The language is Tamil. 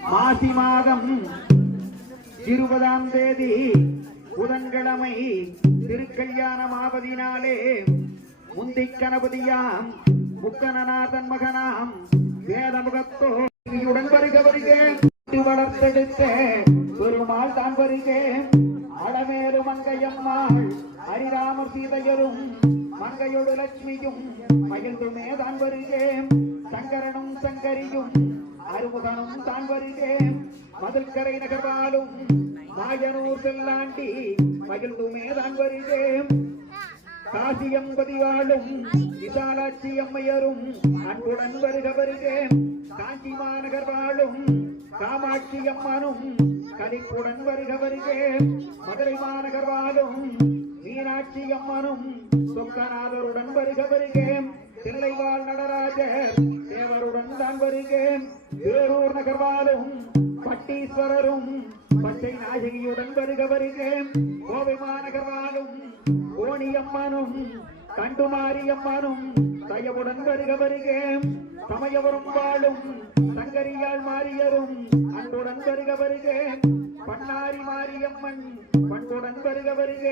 மாசி மாதம் 20ஆம் தேதி புதன்கிழமை திருக்கல்யாணமாவதினாலே முந்தி கணபதியாம் முக்கணநாதன் மகனாம் வேதமுகத்தோடன் வருக வருக வளர்த்தெடுத்த பெருமாள் தான் வருக அளமேலு மங்கையம்மாள் ஹரிராமர் சீதையரும் மங்கையோடு லட்சுமியும் மகிழ்ந்துமே தான் வருக சங்கரனும் சங்கரியும் அறுமுகனும் தான் வருக மதுக்கரை நகர்வாலும் மாயனூர் செல்லாண்டி மகிழ்ந்துமே தான் வருக காசியம்பதி வாழும் விசாலாட்சி அம்மையரும் அன்புடன் வருக வருக காஞ்சி மாநகர் வாழும் காமாட்சி அம்மனும் கலிப்புடன் வருக வருக மதுரை மாநகர் வாழும் மீனாட்சி அம்மனும் சொக்கநாதருடன் வருக வருக தில்லைவாழ் நடராஜர் தேவருடன் தான் வருக வேலூர் நகர் வாழும் பட்டீஸ்வரரும் பச்சை நாயகியுடன் வருக வருக கோவை மாநகர் வாழும் கோணியம்மனும் கண்டுமாரியம்மனும் தயவுடன் வருக வருக சமயவரும் வாழும் சங்கரியாள் மாரியரும் அன்புடன் வருக வருக பண்ணாரி மாரியம்மன் பண்புடன் வருக வருக